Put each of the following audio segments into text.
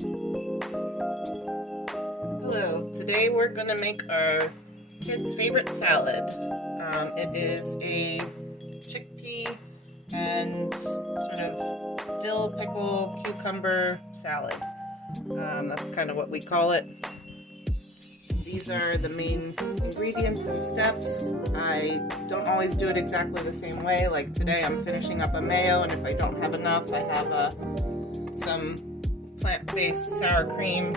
Hello, today we're going to make our kids' favorite salad. It is a chickpea and sort of dill pickle cucumber salad. That's kind of what we call it. These are the main ingredients and steps. I don't always do it exactly the same way. Like today I'm finishing up a mayo, and if I don't have enough, I have some plant-based sour cream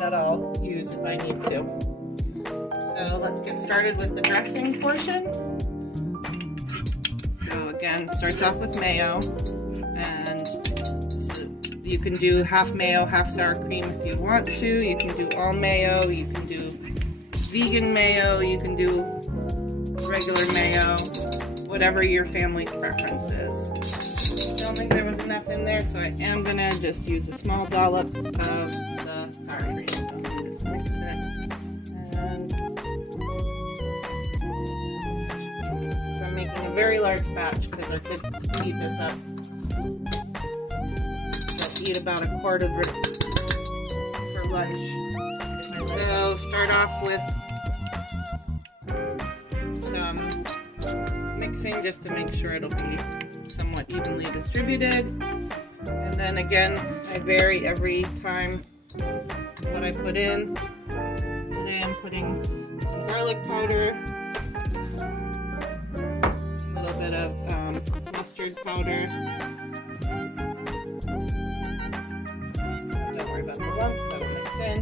that I'll use if I need to. So let's get started with the dressing portion. So again, starts off with mayo, and you can do half mayo, half sour cream if you want to. You can do all mayo, you can do vegan mayo, you can do regular mayo, whatever your family's preference is. I don't think there was enough in there, so I am gonna just use a small dollop of the sour cream. Just mix it. And so I'm making a very large batch because our kids eat this up. Eat about a quart of it for lunch. So start off with some mixing just to make sure it'll be somewhat evenly distributed. And then again, I vary every time what I put in. Today I'm putting some garlic powder, a little bit of mustard powder. About the lumps that'll mix in,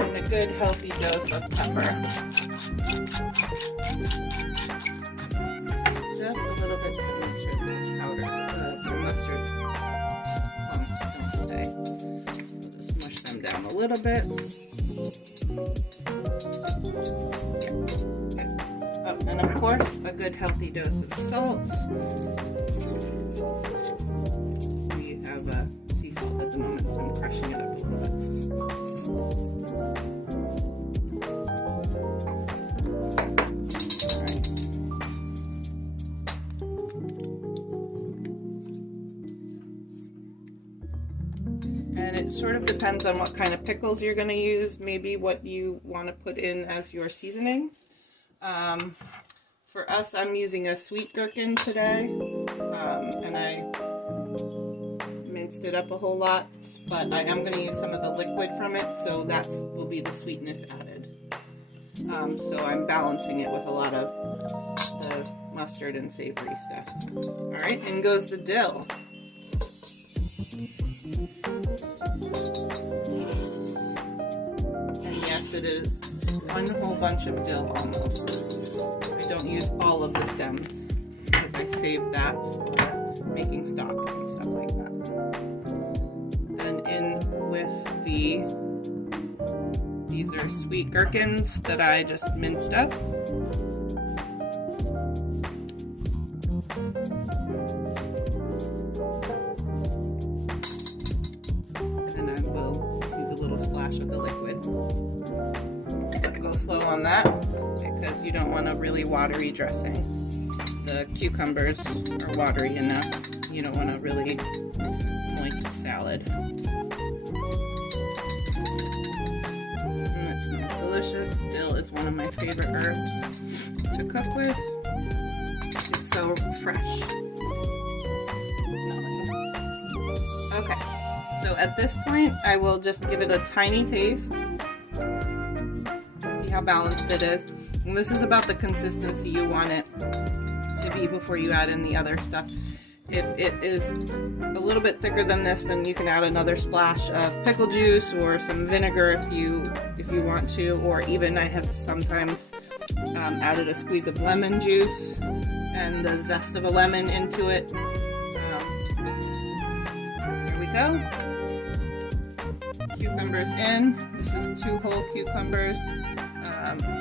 and a good healthy dose of pepper. This is just a little bit to make sure the powder, the mustard lumps don't stay. So just mush them down a little bit. Okay. Oh, and of course, a good healthy dose of salt. We have a salt at the moment, so I'm crushing it up a little bit. Alright. And it sort of depends on what kind of pickles you're going to use, maybe what you want to put in as your seasonings. For us, I'm using a sweet gherkin today, and I minced it up a whole lot, but I am going to use some of the liquid from it, so that will be the sweetness added. So I'm balancing it with a lot of the mustard and savory stuff. Alright, in goes the dill. And yes, it is one whole bunch of dill almost. I don't use all of the stems because I saved that for making stock and stuff like that. Then in with these are sweet gherkins that I just minced up. And I will use a little splash of the liquid. Go slow on that because you don't want a really watery dressing. The cucumbers are watery enough. You don't want a really moist salad. And it smells delicious. Dill is one of my favorite herbs to cook with. It's so fresh. Okay, so at this point I will just give it a tiny taste. See how balanced it is. And this is about the consistency you want it to be before you add in the other stuff. If it is a little bit thicker than this, then you can add another splash of pickle juice or some vinegar if you want to, or even I have sometimes added a squeeze of lemon juice and the zest of a lemon into it. Here we go. Cucumbers in. This is 2 whole cucumbers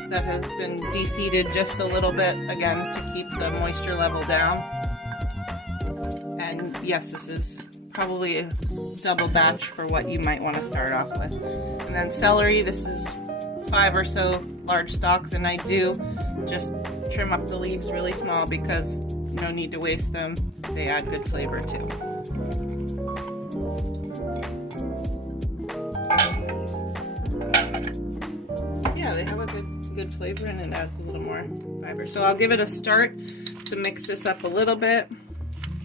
that has been de-seeded just a little bit, again, to keep the moisture level down. And yes, this is probably a double batch for what you might want to start off with. And then celery, this is 5 or so large stalks, and I do just trim up the leaves really small because no need to waste them. They add good flavor too. Yeah, they have a good flavor, and it adds a little more fiber. So I'll give it a start to mix this up a little bit,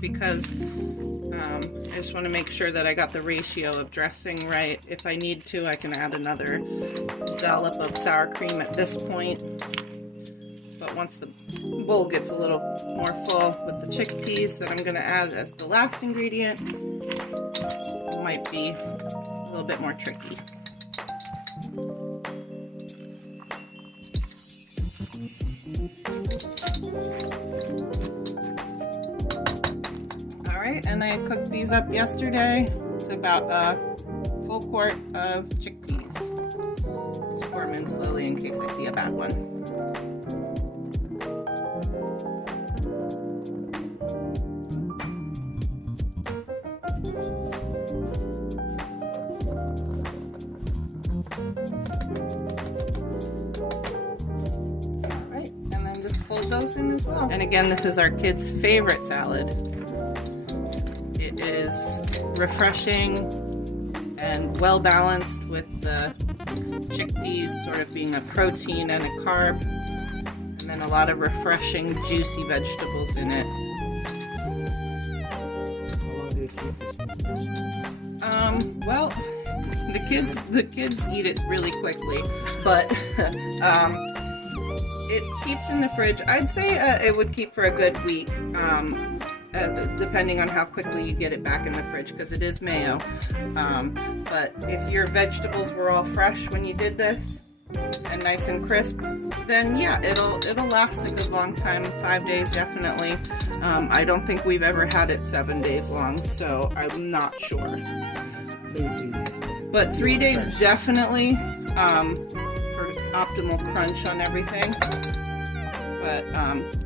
because I just want to make sure that I got the ratio of dressing right. If I need to, I can add another dollop of sour cream at this point. But once the bowl gets a little more full with the chickpeas that I'm going to add as the last ingredient, it might be a little bit more tricky. Alright, and I cooked these up yesterday. It's about a full quart of chickpeas. Just pour them in slowly in case I see a bad one. Alright, and then just fold those in as well. And again, this is our kids' favorite salad. It is refreshing and well balanced, with the chickpeas sort of being a protein and a carb, and then a lot of refreshing, juicy vegetables in it. Well, the kids eat it really quickly, but it keeps in the fridge. I'd say it would keep for a good week. Depending on how quickly you get it back in the fridge, because it is mayo. But if your vegetables were all fresh when you did this and nice and crisp, then yeah, it'll last a good long time. 5 days definitely. I don't think we've ever had it 7 days long, so I'm not sure. But 3 days definitely, for optimal crunch on everything. But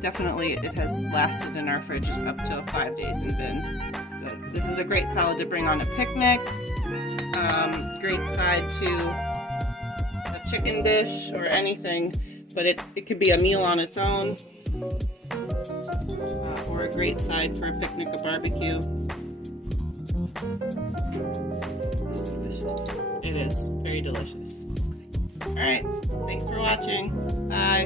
definitely it has lasted in our fridge up to 5 days and been good. This is a great salad to bring on a picnic. Great side to a chicken dish or anything, but it could be a meal on its own, or a great side for a picnic or barbecue. It's delicious. It is very delicious. Alright, thanks for watching. Bye.